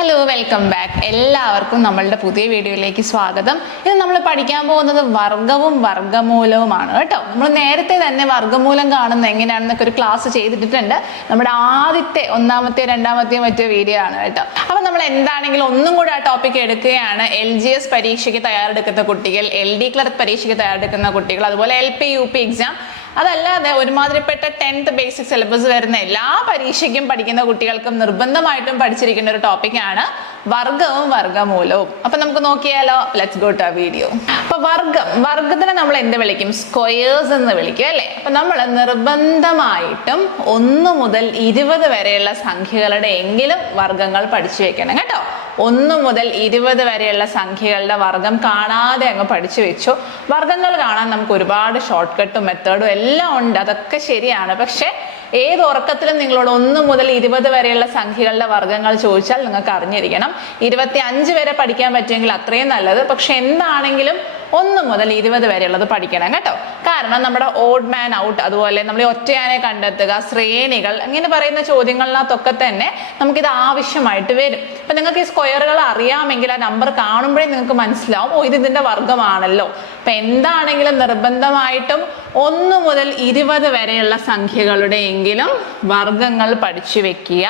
Hello welcome back എല്ലാവർക്കും നമ്മളുടെ പുതിയ വീഡിയോയിലേക്ക് സ്വാഗതം. ഇന്ന് നമ്മൾ പഠിക്കാൻ പോകുന്നത് വർഗവും വർഗമൂലവുമാണ് കേട്ടോ. നമ്മൾ നേരത്തെ തന്നെ വർഗമൂലം കാണുന്ന എങ്ങനെയാണെന്നൊക്കെ ഒരു ക്ലാസ് ചെയ്തിട്ടുണ്ട് നമ്മുടെ ആദ്യത്തെ ഒന്നാമത്തെ രണ്ടാമത്തെയും മറ്റേ വീഡിയോ ആണ് കേട്ടോ. അപ്പം നമ്മൾ എന്താണെങ്കിലും ഒന്നും കൂടെ ആ ടോപ്പിക് എടുക്കുകയാണ്. എൽ ജി എസ് പരീക്ഷയ്ക്ക് തയ്യാറെടുക്കുന്ന കുട്ടികൾ എൽ ഡി ക്ലർക്ക് പരീക്ഷയ്ക്ക് തയ്യാറെടുക്കുന്ന കുട്ടികൾ അതുപോലെ L P U P exam അതല്ലാതെ ഒരുമാതിരിപ്പെട്ട ടെൻത്ത് ബേസിക് സിലബസ് വരുന്ന എല്ലാ പരീക്ഷയ്ക്കും പഠിക്കുന്ന കുട്ടികൾക്കും നിർബന്ധമായിട്ടും പഠിച്ചിരിക്കുന്ന ഒരു ടോപ്പിക്കാണ് വർഗവും വർഗമൂലവും അപ്പൊ നമുക്ക് നോക്കിയാലോ? ലെറ്റ്സ് ഗോ ടു വീഡിയോ അപ്പൊ വർഗം വർഗത്തിനെ നമ്മൾ എന്ത് വിളിക്കും? സ്ക്വയേഴ്സ് എന്ന് വിളിക്കും അല്ലെ? അപ്പൊ നമ്മൾ നിർബന്ധമായിട്ടും ഒന്ന് മുതൽ ഇരുപത് വരെയുള്ള സംഖ്യകളുടെ എങ്കിലും വർഗങ്ങൾ പഠിച്ചു വെക്കണം കേട്ടോ. ഒന്ന് മുതൽ ഇരുപത് വരെയുള്ള സംഖ്യകളുടെ വർഗം കാണാതെ അങ്ങ് പഠിച്ചു വെച്ചു. വർഗങ്ങൾ കാണാൻ നമുക്ക് ഒരുപാട് ഷോർട്ട് കട്ടും മെത്തേഡും എല്ലാം ഉണ്ട്. അതൊക്കെ ശരിയാണ്. പക്ഷെ ഏത് ഉറക്കത്തിലും നിങ്ങളോട് ഒന്ന് മുതൽ ഇരുപത് വരെയുള്ള സംഖ്യകളുടെ വർഗങ്ങൾ ചോദിച്ചാൽ നിങ്ങൾക്ക് അറിഞ്ഞിരിക്കണം. ഇരുപത്തി അഞ്ച് വരെ പഠിക്കാൻ പറ്റുമെങ്കിൽ അത്രയും നല്ലത്. പക്ഷെ എന്താണെങ്കിലും ഒന്ന് മുതൽ ഇരുപത് വരെയുള്ളത് പഠിക്കണം കേട്ടോ. കാരണം നമ്മുടെ ഓഡ് മാൻ ഔട്ട് അതുപോലെ നമ്മൾ ഒറ്റയാനെ കണ്ടെത്തുക ശ്രേണികൾ ഇങ്ങനെ പറയുന്ന ചോദ്യങ്ങളിനകത്തൊക്കെ തന്നെ നമുക്കിത് ആവശ്യമായിട്ട് വരും. അപ്പൊ നിങ്ങൾക്ക് ഈ സ്ക്വയറുകൾ അറിയാമെങ്കിൽ ആ നമ്പർ കാണുമ്പോഴേ നിങ്ങൾക്ക് മനസ്സിലാവും ഓ ഇത് ഇതിന്റെ വർഗമാണല്ലോ അപ്പൊ എന്താണെങ്കിലും നിർബന്ധമായിട്ടും ഒന്ന് മുതൽ ഇരുപത് വരെയുള്ള സംഖ്യകളുടെ എങ്കിലും വർഗങ്ങൾ പഠിച്ചു വെക്കുക.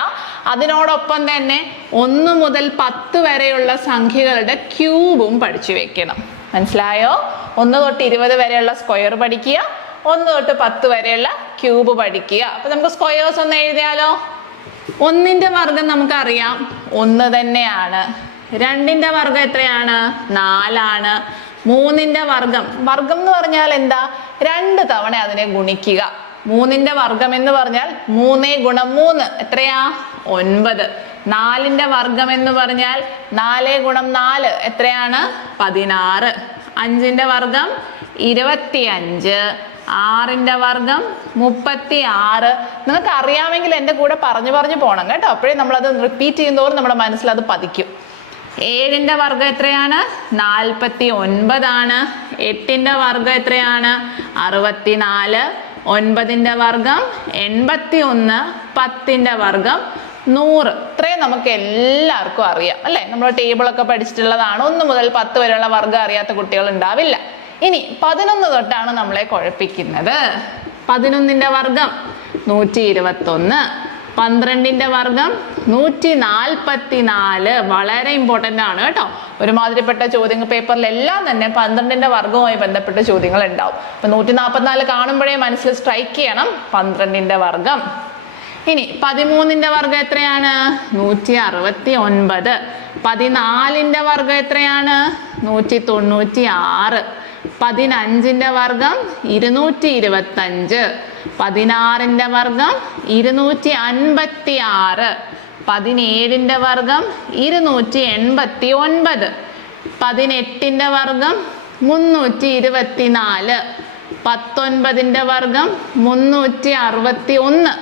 അതിനോടൊപ്പം തന്നെ ഒന്ന് മുതൽ പത്ത് വരെയുള്ള സംഖ്യകളുടെ ക്യൂബും പഠിച്ചു വെക്കണം. മനസ്സിലായോ? ഒന്ന് തൊട്ട് ഇരുപത് വരെയുള്ള സ്ക്വയർ പഠിക്കുക. ഒന്ന് തൊട്ട് പത്ത് വരെയുള്ള ക്യൂബ് പഠിക്കുക. അപ്പൊ നമുക്ക് സ്ക്വയേഴ്സ് ഒന്ന് എഴുതിയാലോ? ഒന്നിന്റെ വർഗം നമുക്കറിയാം. ഒന്ന് തന്നെയാണ്. രണ്ടിന്റെ വർഗം എത്രയാണ്? നാലാണ്. മൂന്നിന്റെ വർഗം വർഗം എന്ന് പറഞ്ഞാൽ എന്താ? രണ്ട് തവണ അതിനെ ഗുണിക്കുക. മൂന്നിന്റെ വർഗം എന്ന് പറഞ്ഞാൽ മൂന്നേ ഗുണം മൂന്ന്. എത്രയാ? ഒൻപത്. നാലിന്റെ വർഗം എന്ന് പറഞ്ഞാൽ നാല് ഗുണം നാല് എത്രയാണ്? പതിനാറ്. അഞ്ചിന്റെ വർഗം ഇരുപത്തിയഞ്ച്. ആറിന്റെ വർഗം മുപ്പത്തി ആറ് നിങ്ങൾക്ക് അറിയാമെങ്കിൽ എന്റെ കൂടെ പറഞ്ഞു പറഞ്ഞു പോകണം കേട്ടോ. അപ്പോഴേ നമ്മളത് റിപ്പീറ്റ് ചെയ്യുന്നതോറും നമ്മുടെ മനസ്സിൽ അത് പതിക്കും. ഏഴിന്റെ വർഗം എത്രയാണ്? നാൽപ്പത്തി ഒൻപതാണ് എട്ടിന്റെ വർഗം എത്രയാണ്? അറുപത്തിനാല്. ഒൻപതിന്റെ വർഗം എൺപത്തി ഒന്ന് പത്തിന്റെ വർഗം നൂറ്. ഇത്രയും നമുക്ക് എല്ലാവർക്കും അറിയാം അല്ലേ? നമ്മൾ ടേബിളൊക്കെ പഠിച്ചിട്ടുള്ളതാണ്. ഒന്ന് മുതൽ പത്ത് വരെയുള്ള വർഗം അറിയാത്ത കുട്ടികൾ ഉണ്ടാവില്ല. ഇനി പതിനൊന്ന് തൊട്ടാണ് നമ്മളെ കുഴപ്പിക്കുന്നത്. പതിനൊന്നിന്റെ വർഗം നൂറ്റി ഇരുപത്തൊന്ന്. പന്ത്രണ്ടിന്റെ വർഗം നൂറ്റി നാൽപ്പത്തി നാല് വളരെ ഇമ്പോർട്ടന്റ് ആണ് കേട്ടോ. ഒരുമാതിരിപ്പെട്ട ചോദ്യങ്ങൾ പേപ്പറിലെല്ലാം തന്നെ പന്ത്രണ്ടിന്റെ വർഗവുമായി ബന്ധപ്പെട്ട ചോദ്യങ്ങൾ ഉണ്ടാവും. അപ്പൊ നൂറ്റി നാൽപ്പത്തിനാല് കാണുമ്പോഴേ മനസ്സിൽ സ്ട്രൈക്ക് ചെയ്യണം. പന്ത്രണ്ടിന്റെ വർഗം ഇനി പതിമൂന്നിന്റെ വർഗം എത്രയാണ്? നൂറ്റി അറുപത്തി ഒൻപത് പതിനാലിന്റെ വർഗം എത്രയാണ്? നൂറ്റി തൊണ്ണൂറ്റി ആറ് പതിനഞ്ചിന്റെ വർഗം ഇരുന്നൂറ്റി ഇരുപത്തഞ്ച് പതിനാറിന്റെ വർഗം ഇരുന്നൂറ്റി അൻപത്തി ആറ് പതിനേഴിന്റെ വർഗം ഇരുന്നൂറ്റി എൺപത്തി ഒൻപത് പതിനെട്ടിന്റെ വർഗം മുന്നൂറ്റി ഇരുപത്തി നാല് പത്തൊൻപതിന്റെ വർഗം മുന്നൂറ്റി അറുപത്തി ഒന്ന്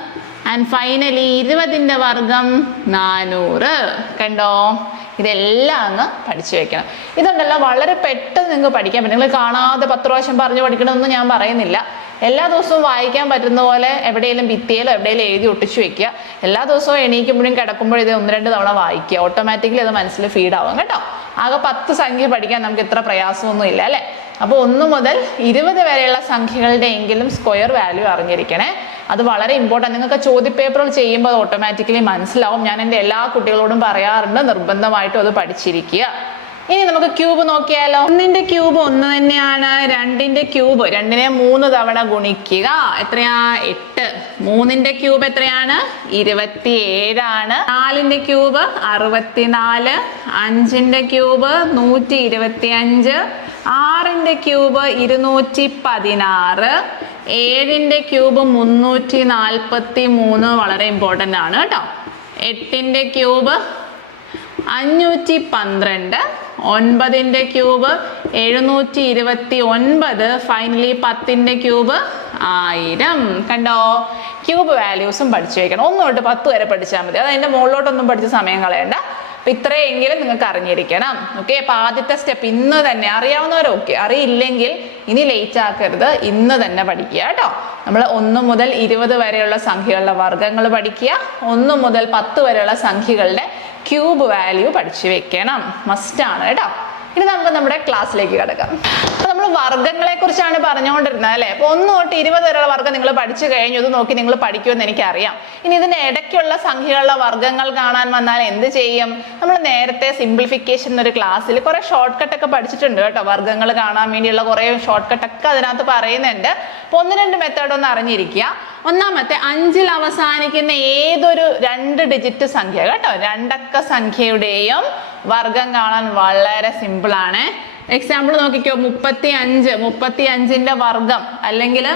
ആൻഡ് ഫൈനലി ഇരുപതിന്റെ വർഗം നാനൂറ്. കണ്ടോ? ഇതെല്ലാം അങ്ങ് പഠിച്ചു വെക്കണം. ഇതുണ്ടല്ലോ വളരെ പെട്ടെന്ന് നിങ്ങൾക്ക് പഠിക്കാൻ പറ്റും. നിങ്ങൾ കാണാതെ പത്ത് പ്രാവശ്യം പറഞ്ഞു പഠിക്കണമെന്ന് ഞാൻ പറയുന്നില്ല. എല്ലാ ദിവസവും വായിക്കാൻ പറ്റുന്ന പോലെ എവിടെയെങ്കിലും ഭിത്തിയിലോ എവിടെയെങ്കിലും എഴുതി ഒട്ടിച്ചു വെക്കുക. എല്ലാ ദിവസവും എണീക്കുമ്പോഴും കിടക്കുമ്പോഴും ഇത് ഒന്ന് രണ്ട് തവണ വായിക്കുക. ഓട്ടോമാറ്റിക്കലി അത് മനസ്സിൽ ഫീഡാവും കേട്ടോ ആകെ പത്ത് സംഖ്യ പഠിക്കാൻ നമുക്ക് ഇത്ര പ്രയാസമൊന്നും ഇല്ല അല്ലേ? അപ്പോൾ ഒന്ന് മുതൽ ഇരുപത് വരെയുള്ള സംഖ്യകളുടെ എങ്കിലും സ്ക്വയർ വാല്യൂ അറിഞ്ഞിരിക്കണേ. അത് വളരെ ഇമ്പോർട്ടന്റ് നിങ്ങൾക്ക് ചോദ്യപേപ്പറുകൾ ചെയ്യുമ്പോൾ അത് ഓട്ടോമാറ്റിക്കലി മനസ്സിലാവും. ഞാൻ എന്റെ എല്ലാ കുട്ടികളോടും പറയാറുണ്ട് നിർബന്ധമായിട്ടും അത് പഠിച്ചിരിക്കുക. ഇനി നമുക്ക് ക്യൂബ് നോക്കിയാലോ? ഒന്നിന്റെ ക്യൂബ് ഒന്ന് തന്നെയാണ് രണ്ടിന്റെ ക്യൂബ് രണ്ടിനെ മൂന്ന് തവണ ഗുണിക്കുക. എത്രയാ? എട്ട്. മൂന്നിന്റെ ക്യൂബ് എത്രയാണ്? ഇരുപത്തി ഏഴാണ് നാലിന്റെ ക്യൂബ് അറുപത്തിനാല്. അഞ്ചിന്റെ ക്യൂബ് നൂറ്റി ഇരുപത്തി അഞ്ച് ആറിന്റെ ക്യൂബ് ഇരുന്നൂറ്റി പതിനാറ്. ഏഴിന്റെ ക്യൂബ് മുന്നൂറ്റി നാൽപ്പത്തി മൂന്ന് വളരെ ഇമ്പോർട്ടന്റ് ആണ് കേട്ടോ. എട്ടിന്റെ ക്യൂബ് അഞ്ഞൂറ്റി പന്ത്രണ്ട് ഒൻപതിന്റെ ക്യൂബ് എഴുന്നൂറ്റി ഇരുപത്തി ഒൻപത് ഫൈനലി പത്തിന്റെ ക്യൂബ് ആയിരം. കണ്ടോ? ക്യൂബ് വാല്യൂസും പഠിച്ചു വയ്ക്കണം ഒന്ന് തൊട്ട് പത്ത് വരെ പഠിച്ചാൽ മതി. അത് അതിന്റെ മുകളിലോട്ടൊന്നും പഠിച്ച സമയം കളയണ്ട. അപ്പൊ ഇത്രയെങ്കിലും നിങ്ങൾക്ക് അറിഞ്ഞിരിക്കണം. ഓക്കെ അപ്പൊ ആദ്യത്തെ സ്റ്റെപ്പ് ഇന്ന് തന്നെ. അറിയാവുന്നവർ ഓക്കെ അറിയില്ലെങ്കിൽ ഇനി ലേറ്റ് ആക്കരുത്. ഇന്ന് തന്നെ പഠിക്കുക കേട്ടോ. നമ്മൾ ഒന്ന് മുതൽ ഇരുപത് വരെയുള്ള സംഖ്യകളുടെ വർഗങ്ങൾ പഠിക്കുക. ഒന്ന് മുതൽ പത്ത് വരെയുള്ള സംഖ്യകളുടെ ക്യൂബ് വാല്യൂ പഠിച്ചു വെക്കണം. മസ്റ്റ് ആണ് കേട്ടോ. ഇനി നമുക്ക് നമ്മുടെ ക്ലാസ്സിലേക്ക് കിടക്കാം. വർഗങ്ങളെ കുറിച്ചാണ് പറഞ്ഞുകൊണ്ടിരുന്നത് അല്ലെ? അപ്പൊ ഒന്ന് തൊട്ട് ഇരുപത് വരെയുള്ള വർഗം നിങ്ങൾ പഠിച്ചു കഴിഞ്ഞു. ഇത് നോക്കി നിങ്ങൾ പഠിക്കുമെന്ന് എനിക്കറിയാം. ഇനി ഇതിന്റെ ഇടയ്ക്കുള്ള സംഖ്യകളുടെ വർഗങ്ങൾ കാണാൻ വന്നാൽ എന്ത് ചെയ്യും? നമ്മൾ നേരത്തെ സിംപ്ലിഫിക്കേഷൻ എന്നൊരു ക്ലാസ്സിൽ കുറെ ഷോർട്ട് കട്ട് ഒക്കെ പഠിച്ചിട്ടുണ്ട് കേട്ടോ. വർഗങ്ങൾ കാണാൻ വേണ്ടിയുള്ള കുറെ ഷോർട്ട് കട്ട് ഒക്കെ അതിനകത്ത് പറയുന്നുണ്ട്. അപ്പൊ ഒന്ന് രണ്ട് മെത്തേഡ് ഒന്ന് അറിഞ്ഞിരിക്കുക. ഒന്നാമത്തെ അഞ്ചിൽ അവസാനിക്കുന്ന ഏതൊരു രണ്ട് ഡിജിറ്റ് സംഖ്യ കേട്ടോ. രണ്ടക്ക സംഖ്യയുടെയും വർഗം കാണാൻ വളരെ സിമ്പിൾ ആണ്. എക്സാമ്പിൾ നോക്കിക്കോ മുപ്പത്തി അഞ്ച് മുപ്പത്തി അഞ്ചിന്റെ വർഗം അല്ലെങ്കിൽ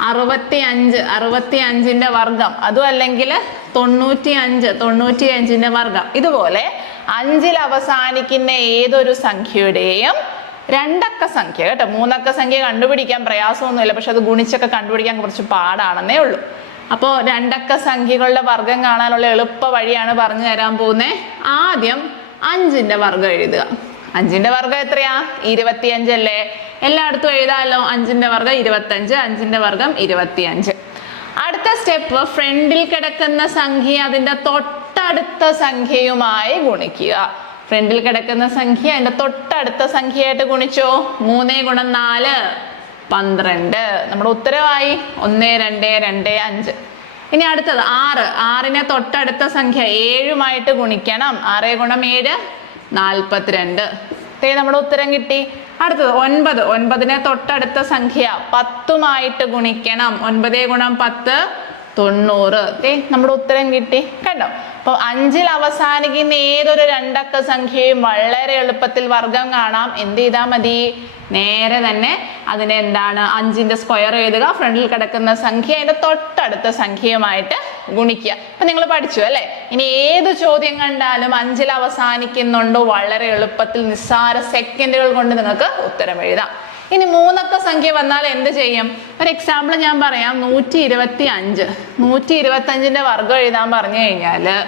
അറുപത്തി അഞ്ച് അറുപത്തി അഞ്ചിന്റെ വർഗം. അതും അല്ലെങ്കിൽ തൊണ്ണൂറ്റി അഞ്ച് തൊണ്ണൂറ്റി അഞ്ചിന്റെ വർഗം. ഇതുപോലെ അഞ്ചിൽ അവസാനിക്കുന്ന ഏതൊരു സംഖ്യയുടെയും രണ്ടക്ക സംഖ്യ കേട്ടോ. മൂന്നക്ക സംഖ്യ കണ്ടുപിടിക്കാൻ പ്രയാസമൊന്നുമില്ല. പക്ഷെ അത് ഗുണിച്ചൊക്കെ കണ്ടുപിടിക്കാൻ കുറച്ച് പാടാണെന്നേ ഉള്ളൂ. അപ്പോൾ രണ്ടക്ക സംഖ്യകളുടെ വർഗം കാണാനുള്ള എളുപ്പ വഴിയാണ് പറഞ്ഞു തരാൻ പോകുന്നത് ആദ്യം അഞ്ചിന്റെ വർഗം എഴുതുക. അഞ്ചിന്റെ വർഗം എത്രയാ? ഇരുപത്തിയഞ്ചല്ലേ? എല്ലായിടത്തും എഴുതാമല്ലോ അഞ്ചിന്റെ വർഗം ഇരുപത്തഞ്ച് അഞ്ചിന്റെ വർഗം ഇരുപത്തിയഞ്ച്. അടുത്ത സ്റ്റെപ്പ് ഫ്രണ്ടിൽ കിടക്കുന്ന സംഖ്യ അതിന്റെ തൊട്ടടുത്ത സംഖ്യയുമായി ഗുണിക്കുക. ഫ്രണ്ടിൽ കിടക്കുന്ന സംഖ്യ അതിന്റെ തൊട്ടടുത്ത സംഖ്യയായിട്ട് ഗുണിച്ചോ? മൂന്നേ ഗുണം നാല് പന്ത്രണ്ട്. നമ്മുടെ ഉത്തരവായി? ഒന്ന് രണ്ട് രണ്ട് അഞ്ച്. ഇനി അടുത്തത് ആറ്. ആറിനെ തൊട്ടടുത്ത സംഖ്യ ഏഴുമായിട്ട് ഗുണിക്കണം. ആറ് ഗുണം ഏഴ് നാൽപ്പത്തിരണ്ട്. ദേ നമ്മുടെ ഉത്തരം കിട്ടി. അടുത്തത് ഒൻപത്. ഒൻപതിനെ തൊട്ടടുത്ത സംഖ്യ പത്തുമായിട്ട് ഗുണിക്കണം. ഒൻപതേ ഗുണം പത്ത് തൊണ്ണൂറ്. നമ്മുടെ ഉത്തരം കിട്ടി. കണ്ടോ? അപ്പൊ അഞ്ചിൽ അവസാനിക്കുന്ന ഏതൊരു രണ്ടക്ക സംഖ്യയും വളരെ എളുപ്പത്തിൽ വർഗം കാണാം. എന്ത് ചെയ്താൽ മതി? നേരെ തന്നെ അതിനെ എന്താണ്? അഞ്ചിന്റെ സ്ക്വയർ എഴുതുക. ഫ്രണ്ടിൽ കിടക്കുന്ന സംഖ്യ അതിന്റെ തൊട്ടടുത്ത സംഖ്യയുമായിട്ട് ഗുണിക്കുക. അപ്പൊ നിങ്ങൾ പഠിച്ചു അല്ലെ? ഇനി ഏത് ചോദ്യം കണ്ടാലും അഞ്ചിൽ അവസാനിക്കുന്നുണ്ടോ. വളരെ എളുപ്പത്തിൽ നിസ്സാര സെക്കൻഡുകൾ കൊണ്ട് നിങ്ങൾക്ക് ഉത്തരം എഴുതാം. ഇനി മൂന്നക്ക സംഖ്യ വന്നാൽ എന്ത് ചെയ്യും? ഒരു എക്സാമ്പിൾ ഞാൻ പറയാം. നൂറ്റി ഇരുപത്തി അഞ്ച് നൂറ്റി ഇരുപത്തി അഞ്ചിന്റെ വർഗം എഴുതാൻ പറഞ്ഞു കഴിഞ്ഞാൽ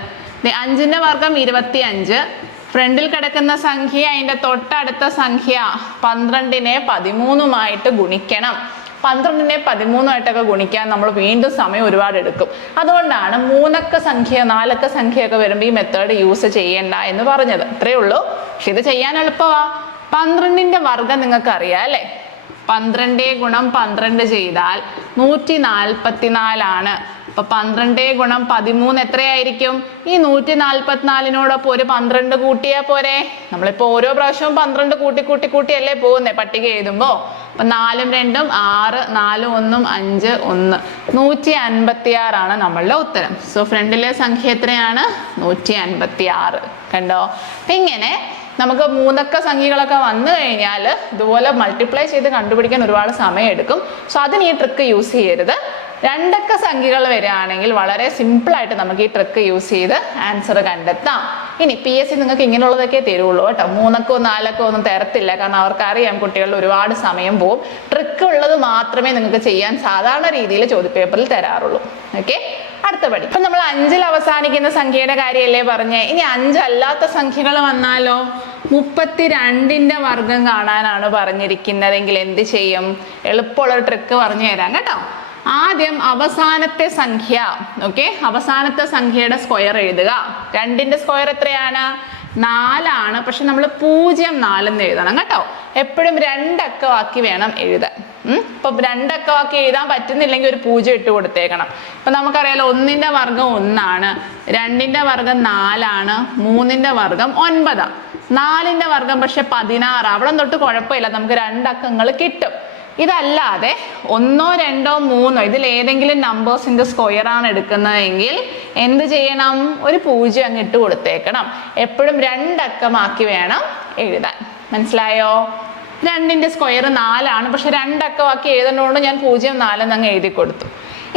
അഞ്ചിന്റെ വർഗം ഇരുപത്തി അഞ്ച് ഫ്രണ്ടിൽ കിടക്കുന്ന സംഖ്യ അതിന്റെ തൊട്ടടുത്ത സംഖ്യ പന്ത്രണ്ടിനെ പതിമൂന്നുമായിട്ട് ഗുണിക്കണം. പന്ത്രണ്ടിനെ പതിമൂന്നുമായിട്ടൊക്കെ ഗുണിക്കാൻ നമ്മൾ വീണ്ടും സമയം ഒരുപാട് എടുക്കും. അതുകൊണ്ടാണ് മൂന്നക്ക സംഖ്യ നാലക്ക സംഖ്യയൊക്കെ വരുമ്പോൾ ഈ മെത്തേഡ് യൂസ് ചെയ്യേണ്ട എന്ന് പറഞ്ഞത്. അത്രേ ഉള്ളൂ. പക്ഷെ ഇത് ചെയ്യാൻ എളുപ്പമാ. പന്ത്രണ്ടിന്റെ വർഗം നിങ്ങൾക്ക് അറിയാം അല്ലേ? പന്ത്രണ്ടേ ഗുണം പന്ത്രണ്ട് ചെയ്താൽ നൂറ്റി നാൽപ്പത്തിനാലാണ് അപ്പൊ പന്ത്രണ്ടേ ഗുണം പതിമൂന്ന് എത്രയായിരിക്കും? ഈ നൂറ്റി നാൽപ്പത്തിനാലിനോടൊപ്പം ഒരു പന്ത്രണ്ട് കൂട്ടിയാ പോരെ? നമ്മളിപ്പോ ഓരോ പ്രാവശ്യവും പന്ത്രണ്ട് കൂട്ടി കൂട്ടി കൂട്ടിയല്ലേ പോകുന്നേ? പട്ടിക എഴുതുമ്പോ. അപ്പൊ നാലും രണ്ടും ആറ് നാലും ഒന്നും അഞ്ച് ഒന്ന്. നൂറ്റി അൻപത്തി ആറാണ് നമ്മളുടെ ഉത്തരം. സോ ഫ്രണ്ടിലെ സംഖ്യ എത്രയാണ്? നൂറ്റി അൻപത്തി ആറ് കണ്ടോ ഇങ്ങനെ നമുക്ക് മൂന്നക്ക സംഖ്യകളൊക്കെ വന്നു കഴിഞ്ഞാൽ ഇതുപോലെ മൾട്ടിപ്ലൈ ചെയ്ത് കണ്ടുപിടിക്കാൻ ഒരുപാട് സമയം എടുക്കും സോ അതിന് ഈ ട്രിക്ക് യൂസ് ചെയ്യരുത്. രണ്ടക്ക സംഖ്യകൾ വരികയാണെങ്കിൽ വളരെ സിമ്പിളായിട്ട് നമുക്ക് ഈ ട്രിക്ക് യൂസ് ചെയ്ത് ആൻസർ കണ്ടെത്താം. ഇനി പി എസ് സി നിങ്ങൾക്ക് ഇങ്ങനെയുള്ളതൊക്കെ തരുള്ളൂ കേട്ടോ. മൂന്നക്കോ നാലക്കോ ഒന്നും തരത്തില്ല. കാരണം അവർക്കറിയാം കുട്ടികളിൽ ഒരുപാട് സമയം പോവും. ട്രിക്ക് ഉള്ളത് മാത്രമേ നിങ്ങൾക്ക് ചെയ്യാൻ സാധാരണ രീതിയിൽ ചോദ്യപേപ്പറിൽ തരാറുള്ളൂ. ഓക്കെ അടുത്ത പടി. അപ്പൊ നമ്മൾ അഞ്ചിൽ അവസാനിക്കുന്ന സംഖ്യയുടെ കാര്യമല്ലേ പറഞ്ഞേ. ഇനി അഞ്ചല്ലാത്ത സംഖ്യകൾ വന്നാലോ? മുപ്പത്തി രണ്ടിന്റെ വർഗം കാണാനാണ് പറഞ്ഞിരിക്കുന്നതെങ്കിൽ എന്ത് ചെയ്യും? എളുപ്പമുള്ള ട്രിക്ക് പറഞ്ഞു തരാം കേട്ടോ. ആദ്യം അവസാനത്തെ സംഖ്യ ഓക്കെ അവസാനത്തെ സംഖ്യയുടെ സ്ക്വയർ എഴുതുക. രണ്ടിന്റെ സ്ക്വയർ എത്രയാണ്? നാലാണ്. പക്ഷെ നമ്മൾ പൂജ്യം നാലെന്ന് എഴുതണം കേട്ടോ. എപ്പോഴും രണ്ടക്കമാക്കി വേണം എഴുതാൻ. ഇപ്പൊ രണ്ടക്കമാക്കി എഴുതാൻ പറ്റുന്നില്ലെങ്കിൽ ഒരു പൂജ ഇട്ട് കൊടുത്തേക്കണം. ഇപ്പൊ നമുക്കറിയാലോ ഒന്നിന്റെ വർഗം ഒന്നാണ്. രണ്ടിന്റെ വർഗം നാലാണ്. മൂന്നിന്റെ വർഗം ഒൻപതാണ് നാലിന്റെ വർഗം പക്ഷെ പതിനാറ്. അവിടെ തൊട്ട് കുഴപ്പമില്ല. നമുക്ക് രണ്ടക്കങ്ങൾ കിട്ടും. ഇതല്ലാതെ ഒന്നോ രണ്ടോ മൂന്നോ ഇതിൽ ഏതെങ്കിലും നമ്പേഴ്സിന്റെ സ്ക്വയർ ആണ് എടുക്കുന്നതെങ്കിൽ എന്ത് ചെയ്യണം? ഒരു പൂജ്യം അങ്ങ് ഇട്ട് കൊടുത്തേക്കണം. എപ്പോഴും രണ്ടക്കമാക്കി വേണം എഴുതാൻ. മനസ്സിലായോ? രണ്ടിന്റെ സ്ക്വയർ നാലാണ്. പക്ഷെ രണ്ടക്കമാക്കി എഴുതണോണ്ട് ഞാൻ പൂജ്യം നാലെന്ന് അങ്ങ് എഴുതി കൊടുത്തു.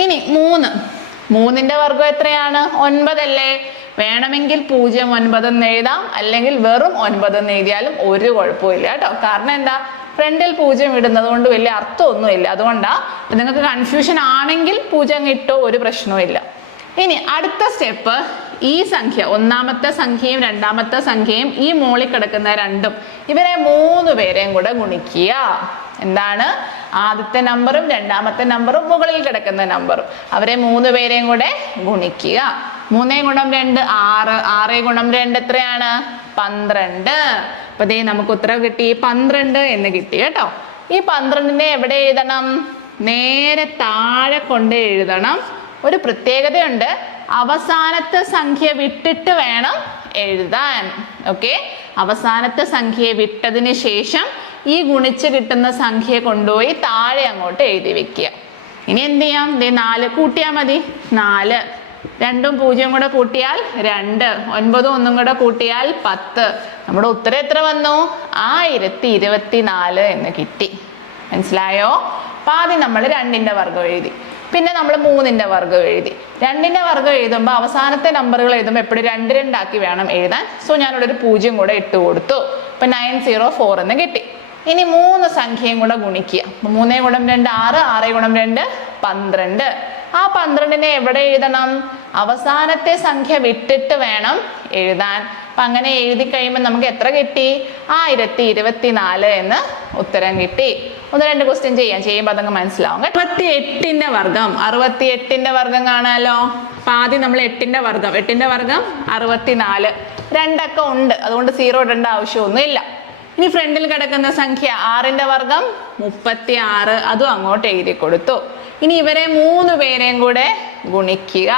ഇനി മൂന്ന്. മൂന്നിന്റെ വർഗം എത്രയാണ്? ഒൻപതല്ലേ? വേണമെങ്കിൽ പൂജ്യം ഒൻപത് എന്ന് എഴുതാം. അല്ലെങ്കിൽ വെറും ഒൻപത് എന്ന് എഴുതിയാലും ഒരു കുഴപ്പമില്ല കേട്ടോ. കാരണം എന്താ? ഫ്രണ്ടിൽ പൂജ്യം ഇടുന്നത് കൊണ്ട് വലിയ അർത്ഥമൊന്നുമില്ല. അതുകൊണ്ടാ നിങ്ങൾക്ക് കൺഫ്യൂഷൻ ആണെങ്കിൽ പൂജ്യം ഇട്ടോ ഒരു പ്രശ്നവും ഇല്ല ഇനി അടുത്ത സ്റ്റെപ്പ് ഈ സംഖ്യ ഒന്നാമത്തെ സംഖ്യയും രണ്ടാമത്തെ സംഖ്യയും ഈ മോളിൽ കിടക്കുന്ന രണ്ടും ഇവരെ മൂന്ന് പേരെയും കൂടെ ഗുണിക്കുക. എന്താണ്? ആദ്യത്തെ നമ്പറും രണ്ടാമത്തെ നമ്പറും മുകളിൽ കിടക്കുന്ന നമ്പറും അവരെ മൂന്ന് പേരെയും കൂടെ ഗുണിക്കുക. മൂന്നേ ഗുണം രണ്ട് ആറ്. ആറ് ഗുണം രണ്ട് എത്രയാണ്? പന്ത്രണ്ട്. അപ്പൊ ദേ നമുക്ക് ഉത്തരം കിട്ടി. പന്ത്രണ്ട് എന്ന് കിട്ടി കേട്ടോ. ഈ പന്ത്രണ്ടിനെ എവിടെ എഴുതണം? നേരെ താഴെ കൊണ്ട് എഴുതണം. ഒരു പ്രത്യേകതയുണ്ട്. അവസാനത്തെ സംഖ്യ വിട്ടിട്ട് വേണം എഴുതാൻ. ഓക്കെ അവസാനത്തെ സംഖ്യയെ വിട്ടതിന് ശേഷം ഈ ഗുണിച്ച് കിട്ടുന്ന സംഖ്യ കൊണ്ടുപോയി താഴെ അങ്ങോട്ട് എഴുതി വെക്കുക. ഇനി എന്ത് ചെയ്യാം? ദേ നാല് കൂട്ടിയാൽ മതി. നാല്. രണ്ടും പൂജ്യം കൂടെ കൂട്ടിയാൽ രണ്ട്. ഒൻപതും ഒന്നും കൂടെ കൂട്ടിയാൽ പത്ത്. നമ്മുടെ ഉത്തരം എത്ര വന്നു? ആയിരത്തി ഇരുപത്തി നാല് എന്ന് കിട്ടി. മനസ്സിലായോ? പാതി നമ്മൾ രണ്ടിന്റെ വർഗം എഴുതി. പിന്നെ നമ്മൾ മൂന്നിന്റെ വർഗം എഴുതി. രണ്ടിന്റെ വർഗം എഴുതുമ്പോൾ അവസാനത്തെ നമ്പറുകൾ എഴുതുമ്പോൾ എപ്പോഴും രണ്ട് രണ്ടാക്കി വേണം എഴുതാൻ. സോ ഞാനിവിടെ ഒരു പൂജ്യം കൂടെ ഇട്ട് കൊടുത്തു. ഇപ്പൊ നയൻ സീറോ ഫോർ എന്ന് കിട്ടി. ഇനി മൂന്ന് സംഖ്യയും കൂടെ ഗുണിക്കുക. മൂന്നേ ഗുണം രണ്ട് ആറ് ആറേ ഗുണം രണ്ട് പന്ത്രണ്ട്. ആ പന്ത്രണ്ടിനെ എവിടെ എഴുതണം? അവസാനത്തെ സംഖ്യ വിട്ടിട്ട് വേണം എഴുതാൻ. അപ്പൊ അങ്ങനെ എഴുതി കഴിയുമ്പോൾ നമുക്ക് എത്ര കിട്ടി? ആയിരത്തി ഇരുപത്തി നാല് എന്ന് ഉത്തരം കിട്ടി. ഒന്ന് രണ്ട് ക്വസ്റ്റ്യൻ ചെയ്യാം. ചെയ്യുമ്പോൾ അതങ്ങ് മനസ്സിലാവും അറുപത്തി എട്ടിന്റെ വർഗം അറുപത്തി എട്ടിന്റെ വർഗം കാണാലോ? അപ്പൊ ആദ്യം നമ്മൾ എട്ടിന്റെ വർഗം എട്ടിന്റെ വർഗം അറുപത്തിനാല്. രണ്ടൊക്കെ ഉണ്ട്. അതുകൊണ്ട് സീറോ ഇടേണ്ട ആവശ്യമൊന്നുമില്ല. ഇനി ഫ്രണ്ടിൽ കിടക്കുന്ന സംഖ്യ ആറിന്റെ വർഗം മുപ്പത്തി ആറ് അതും അങ്ങോട്ട് എഴുതി കൊടുത്തു. ഇനി ഇവരെ മൂന്ന് പേരെയും കൂടെ ഗുണിക്കുക.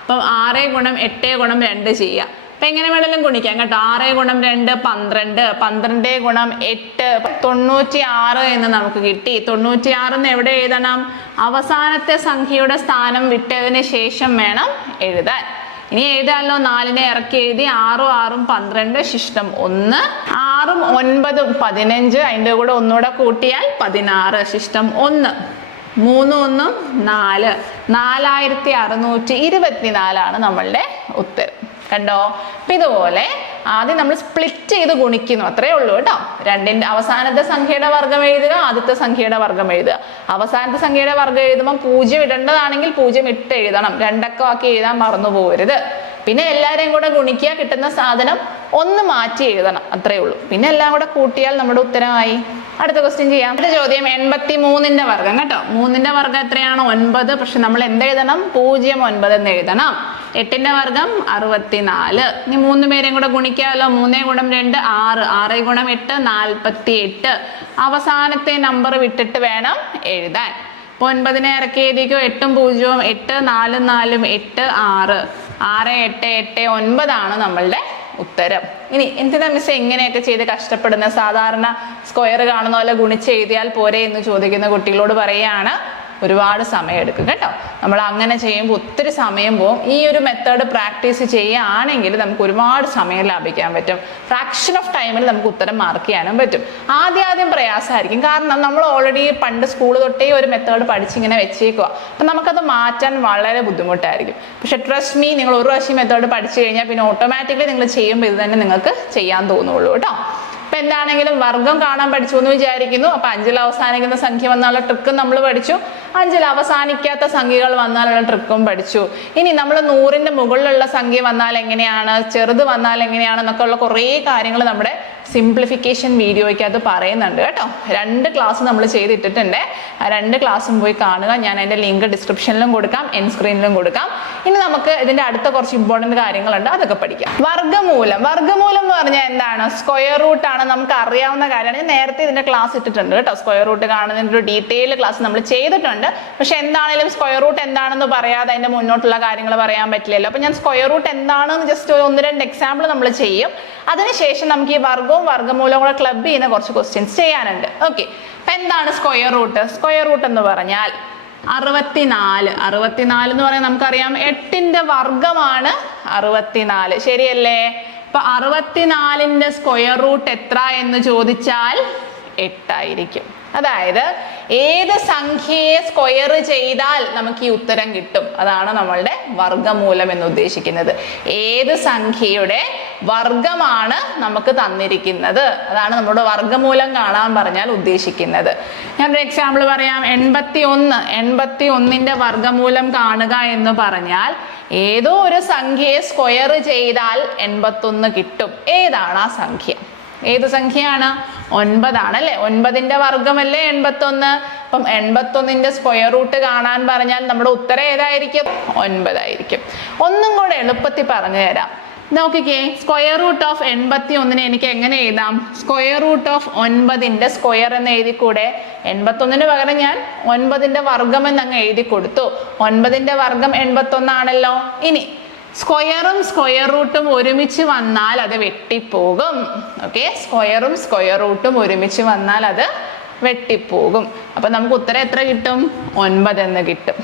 അപ്പം ആറ് ഗുണം എട്ട് ഗുണം രണ്ട് ചെയ്യുക. അപ്പം എങ്ങനെ വേണമെങ്കിലും ഗുണിക്കാം കേട്ടോ. ആറ് ഗുണം രണ്ട് പന്ത്രണ്ട്. പന്ത്രണ്ട് ഗുണം എട്ട്. തൊണ്ണൂറ്റി ആറ് എന്ന് നമുക്ക് കിട്ടി. തൊണ്ണൂറ്റി ആറിന്ന് എവിടെ എഴുതണം? അവസാനത്തെ സംഖ്യയുടെ സ്ഥാനം വിട്ടതിന് ശേഷം വേണം എഴുതാൻ. ഇനി എഴുതാമല്ലോ നാലിനെ ഇറക്കി എഴുതി ആറും ആറും പന്ത്രണ്ട് ശിഷ്ടം ഒന്ന്. ആറും ഒൻപതും പതിനഞ്ച്. അതിന്റെ കൂടെ ഒന്നുകൂടെ കൂട്ടിയാൽ പതിനാറ് ശിഷ്ടം ഒന്ന്. മൂന്നും ഒന്നും നാല്. നാലായിരത്തി അറുന്നൂറ്റി ഇരുപത്തിനാലാണ് നമ്മളുടെ ഉത്തരം. കണ്ടോ? അപ്പൊ ഇതുപോലെ ആദ്യം നമ്മൾ സ്പ്ലിറ്റ് ചെയ്ത് ഗുണിക്കുന്നു. അത്രേ ഉള്ളൂ കേട്ടോ. രണ്ടിന്റെ അവസാനത്തെ സംഖ്യയുടെ വർഗം എഴുതുക ആദ്യത്തെ സംഖ്യയുടെ വർഗം എഴുതുക. അവസാനത്തെ സംഖ്യയുടെ വർഗം എഴുതുമ്പോൾ പൂജ്യം ഇടേണ്ടതാണെങ്കിൽ പൂജ്യം ഇട്ട് എഴുതണം. രണ്ടക്കമാക്കി എഴുതാൻ മറന്നു പോകരുത് പിന്നെ എല്ലാവരെയും കൂടെ ഗുണിക്കുക കിട്ടുന്ന സാധനം ഒന്ന് മാറ്റി എഴുതണം അത്രേ ഉള്ളൂ. പിന്നെ എല്ലാം കൂടെ കൂട്ടിയാൽ നമ്മുടെ ഉത്തരമായി അടുത്ത ക്വസ്റ്റ്യൻ ചെയ്യാം. അടുത്ത ചോദ്യം എൺപത്തി മൂന്നിന്റെ വർഗം കേട്ടോ. മൂന്നിന്റെ വർഗം എത്രയാണ്? ഒൻപത്. പക്ഷെ നമ്മൾ എന്ത് എഴുതണം? പൂജ്യം ഒൻപത് എന്ന് എഴുതണം. എട്ടിന്റെ വർഗം അറുപത്തിനാല്. ഇനി മൂന്ന് പേരെയും കൂടെ ഗുണിക്കാമല്ലോ മൂന്നേ ഗുണം രണ്ട് ആറ്. ആറ് ഗുണം എട്ട് നാൽപ്പത്തി എട്ട് അവസാനത്തെ നമ്പർ വിട്ടിട്ട് വേണം എഴുതാൻ. ഇപ്പൊ ഒൻപതിനെ ഇറക്കി എഴുതിക്കോ എട്ടും പൂജ്യവും എട്ട് നാലും നാലും എട്ട് ആറ്. ആറ് എട്ട് എട്ട് ഒൻപതാണ് നമ്മളുടെ ഉത്തരം. ഇനി എന്തിനാ മിസ് എങ്ങനെയൊക്കെ ചെയ്ത് കഷ്ടപ്പെടുന്ന സാധാരണ സ്ക്വയർ കാണുന്ന പോലെ ഗുണിച്ച് എഴുതിയാൽ പോരെ എന്ന് ചോദിക്കുന്ന കുട്ടികളോട് പറയുകയാണ്. ഒരുപാട് സമയം എടുക്കും കേട്ടോ? നമ്മൾ അങ്ങനെ ചെയ്യുമ്പോൾ ഒത്തിരി സമയം പോകും ഈ ഒരു മെത്തേഡ് പ്രാക്ടീസ് ചെയ്യുകയാണെങ്കിൽ നമുക്ക് ഒരുപാട് സമയം ലാഭിക്കാൻ പറ്റും. ഫ്രാക്ഷൻ ഓഫ് ടൈമിൽ നമുക്ക് ഉത്തരം മാർക്ക് ചെയ്യാനും പറ്റും. ആദ്യം ആദ്യം പ്രയാസമായിരിക്കും. കാരണം നമ്മൾ ഓൾറെഡി പണ്ട് സ്കൂൾ തൊട്ടേ ഒരു മെത്തേഡ് പഠിച്ചിങ്ങനെ വെച്ചേക്കുക അപ്പം നമുക്കത് മാറ്റാൻ വളരെ ബുദ്ധിമുട്ടായിരിക്കും. പക്ഷെ ട്രസ്റ്റ് മീ നിങ്ങൾ ഒരു പ്രാവശ്യം മെത്തേഡ് പഠിച്ചു കഴിഞ്ഞാൽ പിന്നെ ഓട്ടോമാറ്റിക്കലി നിങ്ങൾ ചെയ്യുമ്പോൾ ഇത് തന്നെ നിങ്ങൾക്ക് ചെയ്യാൻ തോന്നുള്ളൂ കേട്ടോ? എന്താണെങ്കിലും വർഗം കാണാൻ പഠിച്ചു എന്ന് വിചാരിക്കുന്നു. അപ്പൊ അഞ്ചിൽ അവസാനിക്കുന്ന സംഖ്യ വന്നാലുള്ള ട്രിക്കും നമ്മൾ പഠിച്ചു. അഞ്ചിൽ അവസാനിക്കാത്ത സംഖ്യകൾ വന്നാലുള്ള ട്രിക്കും പഠിച്ചു. ഇനി നമ്മൾ നൂറിന്റെ മുകളിലുള്ള സംഖ്യ വന്നാൽ എങ്ങനെയാണ്? ചെറുത് വന്നാൽ എങ്ങനെയാണ്? എന്നൊക്കെ ഉള്ള കുറേ കാര്യങ്ങൾ നമ്മുടെ സിംപ്ലിഫിക്കേഷൻ വീഡിയോയ്ക്ക് അത് പറയുന്നുണ്ട് കേട്ടോ. രണ്ട് ക്ലാസ് നമ്മൾ ചെയ്തിട്ടിട്ടുണ്ട്. ആ രണ്ട് ക്ലാസ്സും പോയി കാണുക. ഞാൻ അതിന്റെ ലിങ്ക് ഡിസ്ക്രിപ്ഷനിലും കൊടുക്കാം എൻ സ്ക്രീനിലും കൊടുക്കാം. ഇനി നമുക്ക് ഇതിന്റെ അടുത്ത കുറച്ച് ഇമ്പോർട്ടന്റ് കാര്യങ്ങളുണ്ട് അതൊക്കെ പഠിക്കാം. വർഗമൂലം. വർഗമൂലം എന്ന് പറഞ്ഞാൽ എന്താണ്? സ്ക്വയർ റൂട്ട് ആണ് നമുക്ക് അറിയാവുന്ന കാര്യമാണ് ഞാൻ നേരത്തെ ഇതിന്റെ ക്ലാസ് ഇട്ടിട്ടുണ്ട് കേട്ടോ. സ്ക്വയർ റൂട്ട് കാണുന്നതിന്റെ ഒരു ഡീറ്റെയിൽ ക്ലാസ് നമ്മൾ ചെയ്തിട്ടുണ്ട്. പക്ഷെ എന്താണെങ്കിലും സ്ക്വയർ റൂട്ട് എന്താണെന്ന് പറയാതെ അതിന്റെ മുന്നോട്ടുള്ള കാര്യങ്ങൾ പറയാൻ പറ്റില്ലല്ലോ. അപ്പോൾ ഞാൻ സ്ക്വയർ റൂട്ട് എന്താണെന്ന് ജസ്റ്റ് ഒന്ന് രണ്ട് എക്സാമ്പിൾ നമ്മൾ ചെയ്യും. അതിനുശേഷം നമുക്ക് ഈ വർഗവും വർഗമൂലവും കൂടെ ക്ലബ് ചെയ്യുന്ന കുറച്ച് ക്വസ്റ്റ്യൻസ് ചെയ്യാനുണ്ട്. ഓക്കെ അപ്പൊ എന്താണ് സ്ക്വയർ റൂട്ട് സ്ക്വയർ റൂട്ട് എന്ന് പറഞ്ഞാൽ അറുപത്തിനാല്. അറുപത്തിനാല് എന്ന് പറയാൻ നമുക്കറിയാം എട്ടിന്റെ വർഗമാണ് അറുപത്തിനാല്. ശരിയല്ലേ? അപ്പൊ അറുപത്തിനാലിന്റെ സ്ക്വയർ റൂട്ട് എത്ര എന്ന് ചോദിച്ചാൽ എട്ടായിരിക്കും. അതായത് ഏത് സംഖ്യയെ സ്ക്വയർ ചെയ്താൽ നമുക്ക് ഈ ഉത്തരം കിട്ടും? അതാണ് നമ്മളുടെ വർഗമൂലം എന്ന് ഉദ്ദേശിക്കുന്നത്. ഏത് സംഖ്യയുടെ വർഗമാണ് നമുക്ക് തന്നിരിക്കുന്നത്? അതാണ് നമ്മുടെ വർഗമൂലം കാണാൻ പറഞ്ഞാൽ ഉദ്ദേശിക്കുന്നത്. ഞാനൊരു എക്സാമ്പിൾ പറയാം. എൺപത്തി ഒന്ന് എൺപത്തി ഒന്നിന്റെ വർഗമൂലം കാണുക എന്ന് പറഞ്ഞാൽ ഏതോ ഒരു സംഖ്യയെ സ്ക്വയർ ചെയ്താൽ എൺപത്തൊന്ന് കിട്ടും. ഏതാണ് ആ സംഖ്യ? ഏത് സംഖ്യയാണ്? ഒൻപതാണ് അല്ലേ ഒൻപതിന്റെ വർഗമല്ലേ എൺപത്തൊന്ന്? അപ്പം എൺപത്തൊന്നിന്റെ സ്ക്വയർ റൂട്ട് കാണാൻ പറഞ്ഞാൽ നമ്മുടെ ഉത്തരം ഏതായിരിക്കും? ഒൻപതായിരിക്കും. ഒന്നും കൂടെ എളുപ്പത്തിൽ പറഞ്ഞു തരാം. നോക്കിക്കേ സ്ക്വയർ റൂട്ട് ഓഫ് എൺപത്തി ഒന്നിനെ എനിക്ക് എങ്ങനെ എഴുതാം? സ്ക്വയർ റൂട്ട് ഓഫ് ഒൻപതിന്റെ സ്ക്വയർ എന്ന് എഴുതി കൂടെ എൺപത്തൊന്നിന് പകരം ഞാൻ ഒൻപതിന്റെ വർഗം എന്ന് അങ്ങ് എഴുതി കൊടുത്തു ഒൻപതിന്റെ വർഗം എൺപത്തൊന്നാണല്ലോ. ഇനി സ്ക്വയറും സ്ക്വയർ റൂട്ടും ഒരുമിച്ച് വന്നാൽ അത് വെട്ടിപ്പോകും. ഓക്കെ സ്ക്വയറും സ്ക്വയർ റൂട്ടും ഒരുമിച്ച് വന്നാൽ അത് വെട്ടിപ്പോകും. അപ്പൊ നമുക്ക് ഉത്തരം എത്ര കിട്ടും? ഒൻപത് എന്ന് കിട്ടും.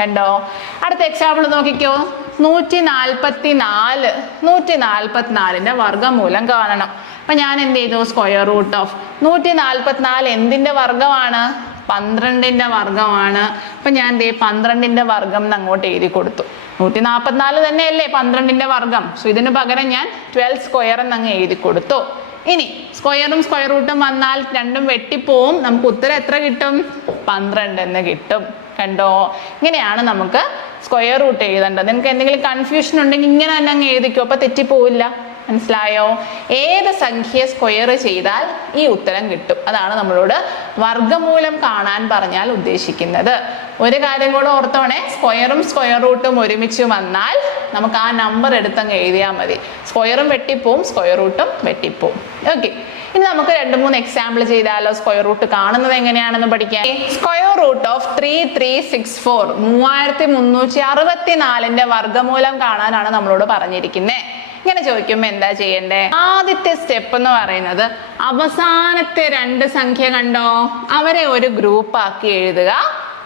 കണ്ടോ? അടുത്ത എക്സാമ്പിൾ നോക്കിക്കോ. നൂറ്റി നാൽപ്പത്തി നാല് നൂറ്റി നാൽപ്പത്തിനാലിന്റെ വർഗമൂലം കാണണം. അപ്പൊ ഞാൻ എന്ത് ചെയ്തു? സ്ക്വയർ റൂട്ട് ഓഫ് നൂറ്റി നാൽപ്പത്തിനാല് എന്തിന്റെ വർഗമാണ് പന്ത്രണ്ടിന്റെ വർഗമാണ് അപ്പൊ ഞാൻ എന്ത് ചെയ്യും പന്ത്രണ്ടിന്റെ വർഗം എന്ന് അങ്ങോട്ട് എഴുതി കൊടുത്തു. നൂറ്റി നാൽപ്പത്തിനാല് തന്നെയല്ലേ പന്ത്രണ്ടിന്റെ വർഗം. സോ ഇതിന് പകരം ഞാൻ ട്വൽവ് സ്ക്വയർ എന്ന് അങ്ങ് എഴുതി കൊടുത്തു. ഇനി സ്ക്വയറും സ്ക്വയർ റൂട്ടും വന്നാൽ രണ്ടും വെട്ടിപ്പോവും. നമുക്ക് ഉത്തരം എത്ര കിട്ടും? പന്ത്രണ്ട് എന്ന് കിട്ടും. കണ്ടോ? ഇങ്ങനെയാണ് നമുക്ക് സ്ക്വയർ റൂട്ട് എഴുതേണ്ടത്. നിങ്ങൾക്ക് എന്തെങ്കിലും കൺഫ്യൂഷൻ ഉണ്ടെങ്കിൽ ഇങ്ങനെ തന്നെ അങ്ങ് എഴുതിക്കോ. അപ്പൊ തെറ്റിപ്പോവില്ല. മനസ്സിലായോ? ഏത് സംഖ്യ സ്ക്വയർ ചെയ്താൽ ഈ ഉത്തരം കിട്ടും. അതാണ് നമ്മളോട് വർഗമൂലം കാണാൻ പറഞ്ഞാൽ ഉദ്ദേശിക്കുന്നത്. ഒരു കാര്യം കൂടെ ഓർത്തോണേ. സ്ക്വയറും സ്ക്വയർ റൂട്ടും ഒരുമിച്ച് വന്നാൽ നമുക്ക് ആ നമ്പർ എടുത്തങ്ങ് എഴുതിയാൽ മതി. സ്ക്വയറും വെട്ടിപ്പോവും സ്ക്വയർ റൂട്ടും വെട്ടിപ്പോവും. ഓക്കെ ഇനി നമുക്ക് രണ്ട് മൂന്ന് എക്സാമ്പിൾ ചെയ്താലോ? സ്ക്വയർ റൂട്ട് കാണുന്നത് എങ്ങനെയാണെന്ന് പഠിക്കാം. Square root of three three six four മൂവായിരത്തി മുന്നൂറ്റി അറുപത്തി നാലിന്റെ വർഗമൂലം കാണാനാണ് നമ്മളോട് പറഞ്ഞിരിക്കുന്നത് ഇങ്ങനെ ചോദിക്കുമ്പോൾ എന്താ ചെയ്യണ്ടേ? ആദ്യത്തെ സ്റ്റെപ്പ് എന്ന് പറയുന്നത് അവസാനത്തെ രണ്ട് സംഖ്യ കണ്ടോ? അവരെ ഒരു ഗ്രൂപ്പാക്കി എഴുതുക.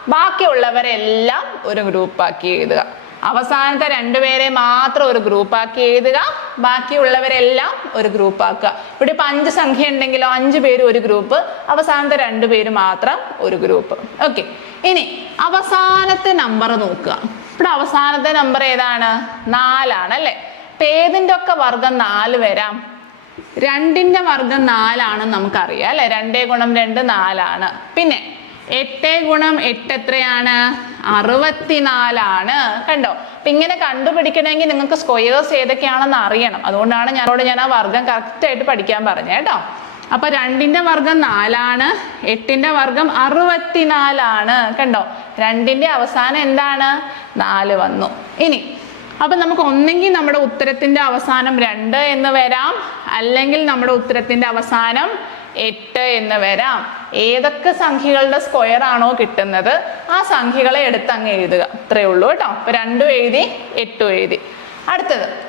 ബാക്കിയുള്ളവരെല്ലാം ഒരു ഗ്രൂപ്പാക്കി എഴുതുക. അവസാനത്തെ രണ്ടുപേരെ മാത്രം ഒരു ഗ്രൂപ്പാക്കി എഴുതുക. ബാക്കിയുള്ളവരെല്ലാം ഒരു ഗ്രൂപ്പാക്കുക ഇവിടെ ഇപ്പൊ അഞ്ച് സംഖ്യ ഉണ്ടെങ്കിലോ അഞ്ച് പേര് ഒരു ഗ്രൂപ്പ് അവസാനത്തെ രണ്ടു പേര് മാത്രം ഒരു ഗ്രൂപ്പ് ഓക്കെ ഇനി അവസാനത്തെ നമ്പർ നോക്കുക. ഇവിടെ അവസാനത്തെ നമ്പർ ഏതാണ്? നാലാണ് അല്ലേ അപ്പൊ ഏതിന്റെ ഒക്കെ വർഗം നാല് വരാം രണ്ടിന്റെ വർഗം നാലാണെന്ന് നമുക്കറിയാം അല്ലെ? രണ്ടേ ഗുണം രണ്ട് നാലാണ്. പിന്നെ എട്ട് ഗുണം എട്ട് എത്രയാണ്? അറുപത്തിനാലാണ്. കണ്ടോ? അപ്പൊ ഇങ്ങനെ കണ്ടുപിടിക്കണമെങ്കിൽ നിങ്ങൾക്ക് സ്ക്വയേഴ്സ് ഏതൊക്കെയാണെന്ന് അറിയണം. അതുകൊണ്ടാണ് ഞാനോട് ഞാൻ ആ വർഗം കറക്റ്റ് ആയിട്ട് പഠിക്കാൻ പറഞ്ഞത് കേട്ടോ. അപ്പൊ രണ്ടിന്റെ വർഗം നാലാണ് എട്ടിന്റെ വർഗം അറുപത്തിനാലാണ്. കണ്ടോ? രണ്ടിന്റെ അവസാനം എന്താണ്? നാല് വന്നു. ഇനി അപ്പൊ നമുക്ക് ഒന്നെങ്കിൽ നമ്മുടെ ഉത്തരത്തിന്റെ അവസാനം രണ്ട് എന്ന് വരാം. അല്ലെങ്കിൽ നമ്മുടെ ഉത്തരത്തിന്റെ അവസാനം എട്ട് എന്ന് വരാം. ഏതൊക്കെ സംഖ്യകളുടെ സ്ക്വയർ ആണോ കിട്ടുന്നത്? ആ സംഖ്യകളെ എടുത്ത് അങ്ങ് എഴുതുക. അത്രയേ ഉള്ളൂ കേട്ടോ. അപ്പൊ രണ്ടും എഴുതി എട്ടും എഴുതി. അടുത്തത്.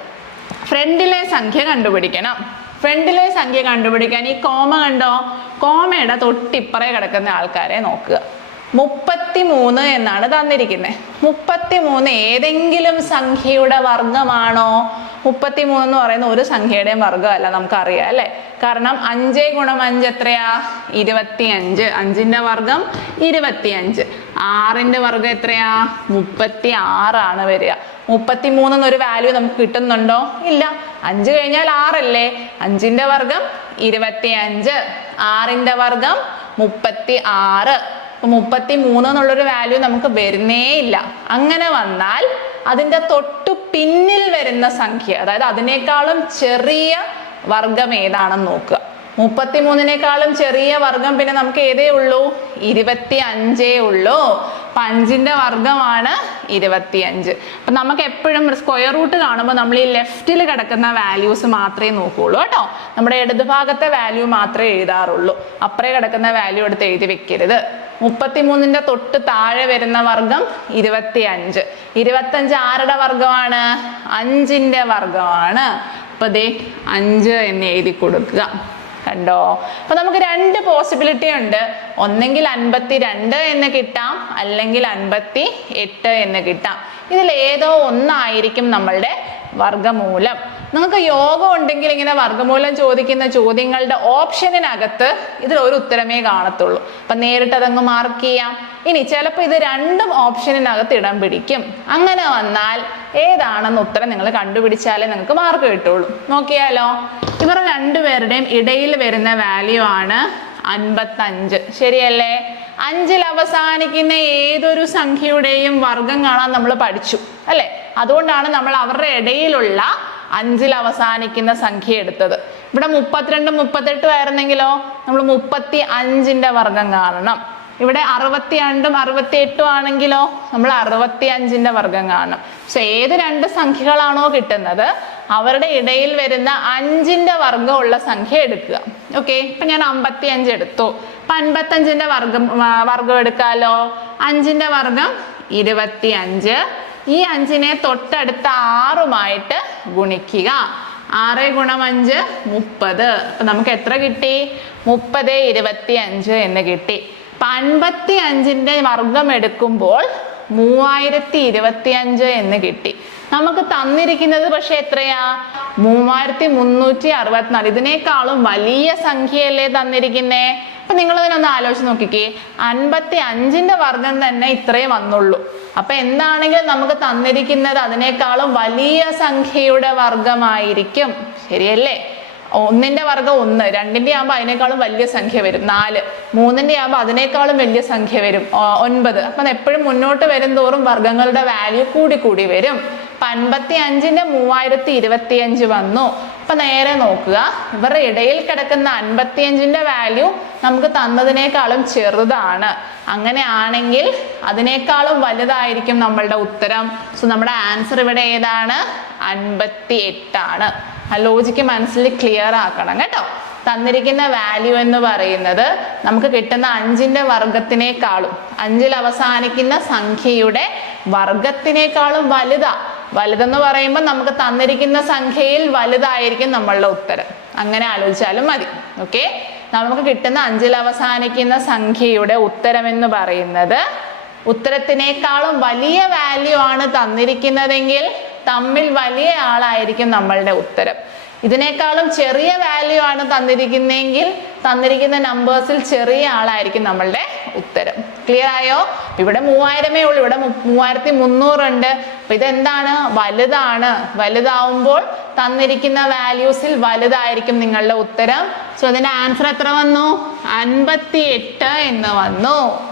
ഫ്രണ്ടിലെ സംഖ്യ കണ്ടുപിടിക്കണം. ഫ്രണ്ടിലെ സംഖ്യ കണ്ടുപിടിക്കാൻ ഈ കോമ കണ്ടോ? കോമയുടെ തൊട്ടിപ്പറേ കിടക്കുന്ന ആൾക്കാരെ നോക്കുക. മുപ്പത്തി മൂന്ന് എന്നാണ് തന്നിരിക്കുന്നത് മുപ്പത്തി മൂന്ന് ഏതെങ്കിലും സംഖ്യയുടെ വർഗമാണോ? മുപ്പത്തി മൂന്ന് എന്ന് പറയുന്ന ഒരു സംഖ്യയുടെയും വർഗമല്ല നമുക്കറിയാം അല്ലേ? കാരണം അഞ്ച് ഗുണം അഞ്ച് എത്രയാ? ഇരുപത്തി അഞ്ച് അഞ്ചിന്റെ വർഗം ഇരുപത്തി അഞ്ച് ആറിന്റെ വർഗം എത്രയാ? മുപ്പത്തി ആറാണ് വരിക. മുപ്പത്തി മൂന്ന് എന്നൊരു വാല്യൂ നമുക്ക് കിട്ടുന്നുണ്ടോ? ഇല്ല. അഞ്ച് കഴിഞ്ഞാൽ ആറല്ലേ? അഞ്ചിന്റെ വർഗം ഇരുപത്തി അഞ്ച് ആറിന്റെ വർഗം മുപ്പത്തി ആറ് അപ്പൊ മുപ്പത്തി മൂന്ന് എന്നുള്ളൊരു വാല്യൂ നമുക്ക് വരുന്നേ ഇല്ല. അങ്ങനെ വന്നാൽ അതിന്റെ തൊട്ടു പിന്നിൽ വരുന്ന സംഖ്യ അതായത് അതിനേക്കാളും ചെറിയ വർഗം ഏതാണെന്ന് നോക്കുക. മുപ്പത്തി മൂന്നിനേക്കാളും ചെറിയ വർഗം പിന്നെ നമുക്ക് ഏതേ ഉള്ളൂ? ഇരുപത്തി അഞ്ചേ ഉള്ളൂ. അപ്പൊ അഞ്ചിന്റെ വർഗമാണ് ഇരുപത്തിയഞ്ച്. അപ്പം നമുക്ക് എപ്പോഴും സ്ക്വയർ റൂട്ട് കാണുമ്പോൾ നമ്മൾ ഈ ലെഫ്റ്റിൽ കിടക്കുന്ന വാല്യൂസ് മാത്രമേ നോക്കുകയുള്ളൂ കേട്ടോ. നമ്മുടെ ഇടതുഭാഗത്തെ വാല്യൂ മാത്രമേ എഴുതാറുള്ളൂ. അപ്പുറേ കിടക്കുന്ന വാല്യൂ എടുത്ത് എഴുതി വെക്കരുത്. മുപ്പത്തിമൂന്നിന്റെ തൊട്ട് താഴെ വരുന്ന വർഗം ഇരുപത്തി അഞ്ച് ഇരുപത്തഞ്ച് ആരുടെ വർഗമാണ് അഞ്ചിന്റെ വർഗമാണ് അപ്പൊ ദേ അഞ്ച് എന്ന് എഴുതി കൊടുക്കുക. കണ്ടോ? അപ്പൊ നമുക്ക് രണ്ട് പോസിബിലിറ്റി ഉണ്ട്. ഒന്നെങ്കിൽ അൻപത്തി രണ്ട് എന്ന് കിട്ടാം. അല്ലെങ്കിൽ അൻപത്തി എട്ട് എന്ന് കിട്ടാം. ഇതിൽ ഏതോ ഒന്നായിരിക്കും നമ്മളുടെ വർഗമൂലം നിങ്ങൾക്ക് യോഗം ഉണ്ടെങ്കിൽ ഇങ്ങനെ വർഗമൂലം ചോദിക്കുന്ന ചോദ്യങ്ങളുടെ ഓപ്ഷനിനകത്ത് ഇതിൽ ഒരു ഉത്തരമേ കാണത്തുള്ളൂ. അപ്പൊ നേരിട്ട് അതങ്ങ് മാർക്ക് ചെയ്യാം. ഇനി ചിലപ്പോൾ ഇത് രണ്ടും ഓപ്ഷനിനകത്ത് ഇടം പിടിക്കും. അങ്ങനെ വന്നാൽ ഏതാണെന്ന് ഉത്തരം നിങ്ങൾ കണ്ടുപിടിച്ചാലേ നിങ്ങൾക്ക് മാർക്ക് കിട്ടുള്ളൂ. നോക്കിയാലോ? ഇവർ രണ്ടുപേരുടെയും ഇടയിൽ വരുന്ന വാല്യൂ ആണ് അൻപത്തഞ്ച്. ശരിയല്ലേ? അഞ്ചിൽ അവസാനിക്കുന്ന ഏതൊരു സംഖ്യയുടെയും വർഗം കാണാൻ നമ്മൾ പഠിച്ചു. അല്ലെ? അതുകൊണ്ടാണ് നമ്മൾ അവരുടെ ഇടയിലുള്ള അഞ്ചിൽ അവസാനിക്കുന്ന സംഖ്യ എടുത്തത്. ഇവിടെ മുപ്പത്തിരണ്ട് മുപ്പത്തെട്ടും ആയിരുന്നെങ്കിലോ? നമ്മൾ മുപ്പത്തി അഞ്ചിന്റെ വർഗം കാണണം. ഇവിടെ അറുപത്തി രണ്ടും അറുപത്തി എട്ടും ആണെങ്കിലോ? നമ്മൾ അറുപത്തി അഞ്ചിന്റെ വർഗം കാണണം. പക്ഷെ ഏത് രണ്ട് സംഖ്യകളാണോ കിട്ടുന്നത് അവരുടെ ഇടയിൽ വരുന്ന അഞ്ചിന്റെ വർഗമുള്ള സംഖ്യ എടുക്കുക. ഓക്കെ ഇപ്പൊ ഞാൻ അമ്പത്തി അഞ്ച് എടുത്തു. അപ്പൊ അൻപത്തഞ്ചിന്റെ വർഗം വർഗം എടുക്കാലോ? അഞ്ചിന്റെ വർഗം ഇരുപത്തി അഞ്ച് ഈ അഞ്ചിനെ തൊട്ടടുത്ത ആറുമായിട്ട് ഗുണിക്കുക. ആറ് ഗുണം അഞ്ച് മുപ്പത്. അപ്പൊ നമുക്ക് എത്ര കിട്ടി? മുപ്പത് ഇരുപത്തി അഞ്ച് എന്ന് കിട്ടി. അപ്പൊ അൻപത്തി അഞ്ചിന്റെ വർഗം എടുക്കുമ്പോൾ മൂവായിരത്തി ഇരുപത്തി അഞ്ച് എന്ന് കിട്ടി. നമുക്ക് തന്നിരിക്കുന്നത് പക്ഷെ എത്രയാ? മൂവായിരത്തി മുന്നൂറ്റി അറുപത്തിനാല് ഇതിനേക്കാളും വലിയ സംഖ്യയല്ലേ തന്നിരിക്കുന്നേ? അപ്പൊ നിങ്ങൾ ഇതിനൊന്ന് ആലോചിച്ച് നോക്കിക്കേ. അൻപത്തി അഞ്ചിന്റെ വർഗം തന്നെ ഇത്രേ വന്നുള്ളൂ. അപ്പൊ എന്താണെങ്കിലും നമുക്ക് തന്നിരിക്കുന്നത് അതിനേക്കാളും വലിയ സംഖ്യയുടെ വർഗമായിരിക്കും ശരിയല്ലേ? ഒന്നിന്റെ വർഗം ഒന്ന് രണ്ടിന്റെ ആകുമ്പോൾ അതിനേക്കാളും വലിയ സംഖ്യ വരും. നാല് മൂന്നിന്റെ ആകുമ്പോൾ അതിനേക്കാളും വലിയ സംഖ്യ വരും. ഒൻപത്. അപ്പൊ എപ്പോഴും മുന്നോട്ട് വരും തോറും വർഗങ്ങളുടെ വാല്യൂ കൂടി കൂടി വരും. അൻപത്തി അഞ്ചിന്റെ മൂവായിരത്തി ഇരുപത്തി അഞ്ച് വന്നു. അപ്പൊ നേരെ നോക്കുക. ഇവരുടെ ഇടയിൽ കിടക്കുന്ന അൻപത്തി അഞ്ചിന്റെ വാല്യൂ നമുക്ക് തന്നതിനേക്കാളും ചെറുതാണ്. അങ്ങനെയാണെങ്കിൽ അതിനേക്കാളും വലുതായിരിക്കും നമ്മളുടെ ഉത്തരം. സോ നമ്മുടെ ആൻസർ ഇവിടെ ഏതാണ്? അൻപത്തി എട്ടാണ് ആ ലോജിക്ക് മനസ്സിൽ ക്ലിയർ ആക്കണം കേട്ടോ. തന്നിരിക്കുന്ന വാല്യൂ എന്ന് പറയുന്നത് നമുക്ക് കിട്ടുന്ന അഞ്ചിന്റെ വർഗത്തിനേക്കാളും അഞ്ചിൽ അവസാനിക്കുന്ന സംഖ്യയുടെ വർഗത്തിനേക്കാളും വലുതാ. വലുതെന്ന് പറയുമ്പോൾ നമുക്ക് തന്നിരിക്കുന്ന സംഖ്യയിൽ വലുതായിരിക്കും നമ്മളുടെ ഉത്തരം. അങ്ങനെ ആലോചിച്ചാലും മതി. ഓക്കെ നമുക്ക് കിട്ടുന്ന അഞ്ചിൽ അവസാനിക്കുന്ന സംഖ്യയുടെ ഉത്തരം എന്ന് പറയുന്നത് ഉത്തരത്തിനേക്കാളും വലിയ വാല്യൂ ആണ് തന്നിരിക്കുന്നതെങ്കിൽ തമ്മിൽ വലിയ ആളായിരിക്കും നമ്മളുടെ ഉത്തരം. ഇതിനേക്കാളും ചെറിയ വാല്യൂ ആണ് തന്നിരിക്കുന്നതെങ്കിൽ തന്നിരിക്കുന്ന നമ്പേഴ്സിൽ ചെറിയ ആളായിരിക്കും നമ്മളുടെ ഉത്തരം. ക്ലിയർ ആയോ? ഇവിടെ മൂവായിരമേ ഉള്ളൂ. ഇവിടെ മൂവായിരത്തി മൂവായിരത്തി മുന്നൂറുണ്ട് അപ്പൊ ഇതെന്താണ്? വലുതാണ്. വലുതാവുമ്പോൾ തന്നിരിക്കുന്ന വാല്യൂസിൽ വലുതായിരിക്കും നിങ്ങളുടെ ഉത്തരം. സോ അതിന്റെ ആൻസർ എത്ര വന്നു? അൻപത്തി എട്ട് എന്ന് വന്നു.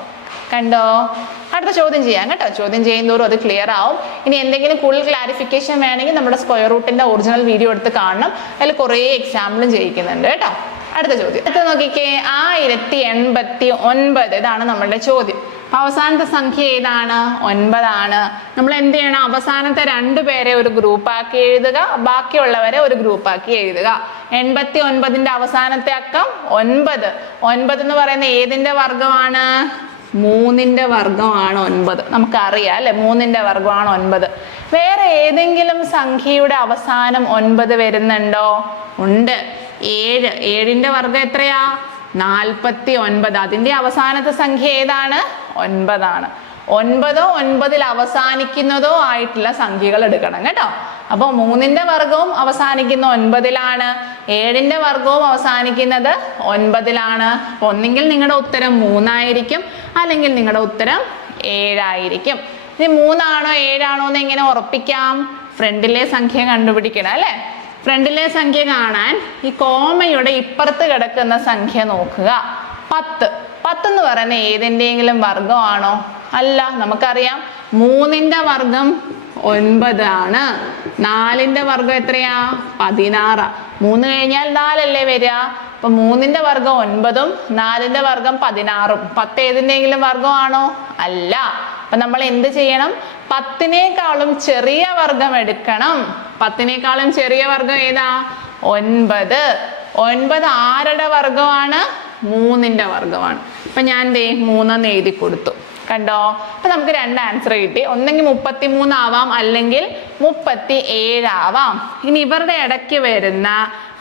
കണ്ടോ? അടുത്ത ചോദ്യം ചെയ്യാം കേട്ടോ. ചോദ്യം ചെയ്യുന്നതോറും അത് ക്ലിയർ ആവും. ഇനി എന്തെങ്കിലും കൂടുതൽ ക്ലാരിഫിക്കേഷൻ വേണമെങ്കിൽ നമ്മുടെ സ്ക്വയർ റൂട്ടിന്റെ ഒറിജിനൽ വീഡിയോ എടുത്ത് കാണണം. അതിൽ കുറേ എക്സാമ്പിളും ചെയ്യിക്കുന്നുണ്ട് കേട്ടോ. അടുത്ത ചോദ്യം. അടുത്ത നോക്കിക്കേ. ആയിരത്തി എൺപത്തി ഒൻപത് ഇതാണ് നമ്മളുടെ ചോദ്യം. അവസാനത്തെ സംഖ്യ ഏതാണ്? ഒൻപതാണ്. നമ്മൾ എന്ത് ചെയ്യണം? അവസാനത്തെ രണ്ടു പേരെ ഒരു ഗ്രൂപ്പാക്കി എഴുതുക. ബാക്കിയുള്ളവരെ ഒരു ഗ്രൂപ്പാക്കി എഴുതുക. എൺപത്തി ഒൻപതിന്റെ അവസാനത്തെ അക്കം ഒൻപത്. ഒൻപത് എന്ന് പറയുന്ന ഏതിന്റെ വർഗമാണ് മൂന്നിന്റെ വർഗമാണ് ഒൻപത്. നമുക്കറിയാം അല്ലെ? മൂന്നിന്റെ വർഗമാണ് ഒൻപത്. വേറെ ഏതെങ്കിലും സംഖ്യയുടെ അവസാനം ഒൻപത് വരുന്നുണ്ടോ? ഉണ്ട്. ഏഴ്. ഏഴിന്റെ വർഗം എത്രയാ? നാൽപ്പത്തി ഒൻപത്. അതിന്റെ അവസാനത്തെ സംഖ്യ ഏതാണ്? ഒൻപതാണ്. ഒൻപതോ ഒൻപതിൽ അവസാനിക്കുന്നതോ ആയിട്ടുള്ള സംഖ്യകൾ എടുക്കണം കേട്ടോ. അപ്പോൾ മൂന്നിന്റെ വർഗവും അവസാനിക്കുന്ന ഒൻപതിലാണ്. ഏഴിന്റെ വർഗവും അവസാനിക്കുന്നത് ഒൻപതിലാണ്. ഒന്നെങ്കിൽ നിങ്ങളുടെ ഉത്തരം മൂന്നായിരിക്കും. അല്ലെങ്കിൽ നിങ്ങളുടെ ഉത്തരം ഏഴായിരിക്കും. ഇനി മൂന്നാണോ ഏഴാണോ എന്ന് എങ്ങനെ ഉറപ്പിക്കാം? ഫ്രണ്ടിലെ സംഖ്യ കണ്ടുപിടിക്കണം അല്ലേ? ഫ്രണ്ടിലെ സംഖ്യ കാണാൻ ഈ കോമയുടെ ഇപ്പുറത്ത് കിടക്കുന്ന സംഖ്യ നോക്കുക. പത്ത്. പത്ത് എന്ന് പറയുന്ന ഏതിന്റെയെങ്കിലും വർഗമാണോ? അല്ല നമുക്കറിയാം. മൂന്നിന്റെ വർഗം ഒൻപതാണ്. നാലിന്റെ വർഗം എത്രയാ? പതിനാറ്. മൂന്ന് കഴിഞ്ഞാൽ നാലല്ലേ വരിക? അപ്പൊ മൂന്നിന്റെ വർഗം ഒൻപതും നാലിന്റെ വർഗം പതിനാറും. പത്ത് ഏതിന്റെങ്കിലും വർഗമാണോ? അല്ല. അപ്പൊ നമ്മൾ എന്ത് ചെയ്യണം? പത്തിനേക്കാളും ചെറിയ വർഗം എടുക്കണം. പത്തിനേക്കാളും ചെറിയ വർഗം ഏതാ? ഒൻപത്. ഒൻപത് ആരുടെ വർഗമാണ്? മൂന്നിന്റെ വർഗമാണ്. അപ്പൊ ഞാൻ ദേ മൂന്നെന്ന് എഴുതി കൊടുത്തു. കണ്ടോ? അപ്പൊ നമുക്ക് രണ്ട് ആൻസർ കിട്ടി. ഒന്നെങ്കിൽ മുപ്പത്തി മൂന്നാവാം അല്ലെങ്കിൽ മുപ്പത്തി ഏഴാവാം ഇനി ഇവരുടെ ഇടയ്ക്ക് വരുന്ന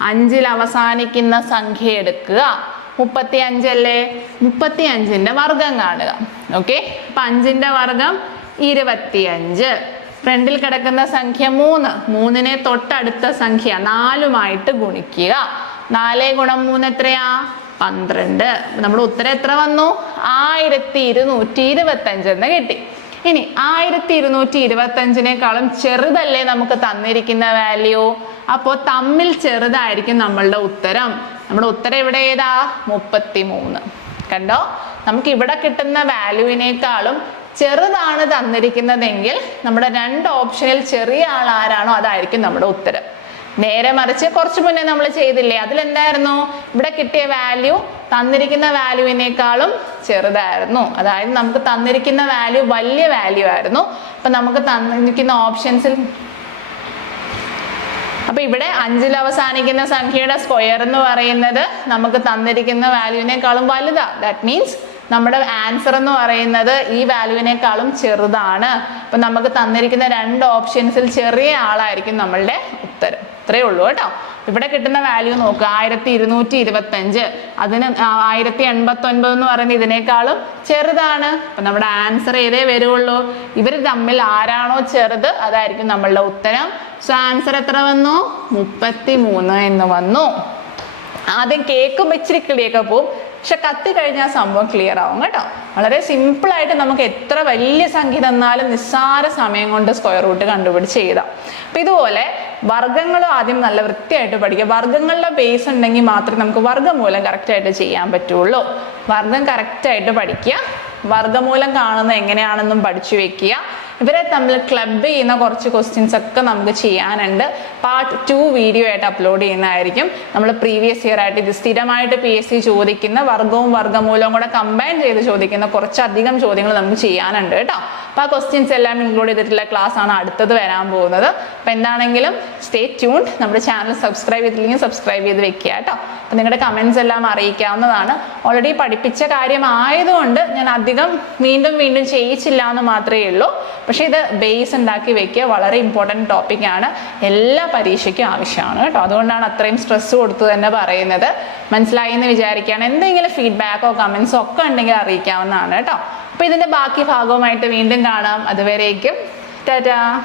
അഞ്ചിൽ അവസാനിക്കുന്ന സംഖ്യ എടുക്കുക. മുപ്പത്തി അഞ്ചല്ലേ മുപ്പത്തി അഞ്ചിന്റെ വർഗം കാണുക. ഓക്കെ അപ്പൊ അഞ്ചിന്റെ വർഗം ഇരുപത്തിയഞ്ച്. ഫ്രണ്ടിൽ കിടക്കുന്ന സംഖ്യ മൂന്ന്. മൂന്നിനെ തൊട്ടടുത്ത സംഖ്യ നാലുമായിട്ട് ഗുണിക്കുക. നാല് ഗുണം മൂന്ന് എത്രയാ? പന്ത്രണ്ട്. നമ്മൾ ഉത്തരം എത്ര വന്നു? ആയിരത്തി ഇരുന്നൂറ്റി ഇരുപത്തി അഞ്ച് എന്ന് കിട്ടി. ഇനി ആയിരത്തി ഇരുന്നൂറ്റി ഇരുപത്തി അഞ്ചിനേക്കാളും ചെറുതല്ലേ നമുക്ക് തന്നിരിക്കുന്ന വാല്യൂ അപ്പോൾ തമ്മിൽ ചെറുതായിരിക്കും നമ്മളുടെ ഉത്തരം. നമ്മുടെ ഉത്തരം ഇവിടെ ഏതാ? മുപ്പത്തി മൂന്ന് കണ്ടോ? നമുക്ക് ഇവിടെ കിട്ടുന്ന വാല്യൂവിനേക്കാളും ചെറുതാണ് തന്നിരിക്കുന്നതെങ്കിൽ നമ്മുടെ രണ്ട് ഓപ്ഷനിൽ ചെറിയ ആൾ ആരാണോ അതായിരിക്കും നമ്മുടെ ഉത്തരം. നേരെ മറിച്ച് കുറച്ച് മുന്നേ നമ്മൾ ചെയ്തില്ലേ? അതിലെന്തായിരുന്നു? ഇവിടെ കിട്ടിയ വാല്യൂ തന്നിരിക്കുന്ന വാല്യൂവിനേക്കാളും ചെറുതായിരുന്നു. അതായത് നമുക്ക് തന്നിരിക്കുന്ന വാല്യൂ വലിയ വാല്യൂ ആയിരുന്നു. അപ്പൊ നമുക്ക് തന്നിരിക്കുന്ന ഓപ്ഷൻസിൽ അപ്പൊ ഇവിടെ അഞ്ചിൽ അവസാനിക്കുന്ന സംഖ്യയുടെ സ്ക്വയർ എന്ന് പറയുന്നത് നമുക്ക് തന്നിരിക്കുന്ന വാല്യൂവിനേക്കാളും വലുതാ. ദാറ്റ് മീൻസ് നമ്മുടെ ആൻസർ എന്ന് പറയുന്നത് ഈ വാല്യൂവിനേക്കാളും ചെറുതാണ്. അപ്പൊ നമുക്ക് തന്നിരിക്കുന്ന രണ്ട് ഓപ്ഷൻസിൽ ചെറിയ ആളായിരിക്കും നമ്മളുടെ ഉത്തരം. ഇത്രയേ ഉള്ളൂ കേട്ടോ. ഇവിടെ കിട്ടുന്ന വാല്യൂ നോക്കുക ആയിരത്തി ഇരുന്നൂറ്റി ഇരുപത്തി അഞ്ച് അതിന് ആയിരത്തി എൺപത്തി ഒൻപത് എന്ന് പറയുന്നത് ഇതിനേക്കാളും ചെറുതാണ്. അപ്പൊ നമ്മുടെ ആൻസർ ഏതേ വരുള്ളൂ ഇവർ തമ്മിൽ ആരാണോ ചെറുത് അതായിരിക്കും നമ്മളുടെ ഉത്തരം. സോ ആൻസർ എത്ര വന്നു? മുപ്പത്തി മൂന്ന് എന്ന് വന്നു. ആദ്യം കേൾക്കുമ്പോൾ ഇച്ചിരി കിളിയൊക്കെ പോവും. പക്ഷെ കത്തി കഴിഞ്ഞാൽ സംഭവം ക്ലിയർ ആവും കേട്ടോ. വളരെ സിമ്പിൾ ആയിട്ട് നമുക്ക് എത്ര വലിയ സംഖ്യ തന്നാലും നിസ്സാര സമയം കൊണ്ട് സ്ക്വയർ റൂട്ട് കണ്ടുപിടിച്ച് എഴുതാം. അപ്പൊ ഇതുപോലെ വർഗങ്ങൾ ആദ്യം നല്ല വൃത്തിയായിട്ട് പഠിക്കുക. വർഗങ്ങളുടെ ബേസ് ഉണ്ടെങ്കിൽ മാത്രമേ നമുക്ക് വർഗമൂലം കറക്റ്റായിട്ട് ചെയ്യാൻ പറ്റുള്ളൂ. വർഗം കറക്റ്റായിട്ട് പഠിക്കുക. വർഗമൂലം കാണുന്നത് എങ്ങനെയാണെന്നും പഠിച്ചു വെക്കുക. ഇവരെ തമ്മിൽ ക്ലബ് ചെയ്യുന്ന കുറച്ച് ക്വസ്റ്റ്യൻസ് ഒക്കെ നമുക്ക് ചെയ്യാനുണ്ട്. പാർട്ട് ടു വീഡിയോ ആയിട്ട് അപ്ലോഡ് ചെയ്യുന്നതായിരിക്കും. നമ്മൾ പ്രീവിയസ് ഇയർ ആയിട്ട് ഇത് സ്ഥിരമായിട്ട് പി എസ് സി ചോദിക്കുന്ന വർഗവും വർഗമൂലവും കൂടെ കമ്പൈൻ ചെയ്ത് ചോദിക്കുന്ന കുറച്ചധികം ചോദ്യങ്ങൾ നമുക്ക് ചെയ്യാനുണ്ട് കേട്ടോ. അപ്പോൾ ആ ക്വസ്റ്റ്യൻസ് എല്ലാം ഇൻക്ലൂഡ് ചെയ്തിട്ടുള്ള ക്ലാസ് ആണ് അടുത്തത് വരാൻ പോകുന്നത്. അപ്പോൾ എന്താണെങ്കിലും സ്റ്റേ ട്യൂൺ നമ്മുടെ ചാനൽ സബ്സ്ക്രൈബ് ചെയ്തില്ലെങ്കിൽ സബ്സ്ക്രൈബ് ചെയ്ത് വെക്കുക കേട്ടോ. അപ്പോൾ നിങ്ങളുടെ കമൻസ് എല്ലാം അറിയിക്കാവുന്നതാണ്. ഓൾറെഡി പഠിപ്പിച്ച കാര്യമായതുകൊണ്ട് ഞാൻ അധികം വീണ്ടും വീണ്ടും ചെയ്യിച്ചില്ല എന്ന് മാത്രമേ ഉള്ളൂ. പക്ഷേ ഇത് ബേസ് ഉണ്ടാക്കി വെക്കുക വളരെ ഇമ്പോർട്ടന്റ് ടോപ്പിക്കാണ് എല്ലാ പരീക്ഷയ്ക്കും ആവശ്യമാണ് കേട്ടോ. അതുകൊണ്ടാണ് അത്രയും സ്ട്രെസ് കൊടുത്ത് തന്നെ പറയുന്നത്. മനസ്സിലായി എന്ന് വിചാരിക്കുകയാണ്. എന്തെങ്കിലും ഫീഡ്ബാക്കോ കമൻസോ ഒക്കെ ഉണ്ടെങ്കിൽ അറിയിക്കാവുന്നതാണ് കേട്ടോ. അപ്പോൾ ഇതിന്റെ ബാക്കി ഭാഗവുമായിട്ട് വീണ്ടും കാണാം. അതുവരേക്കും. ടാറ്റാ.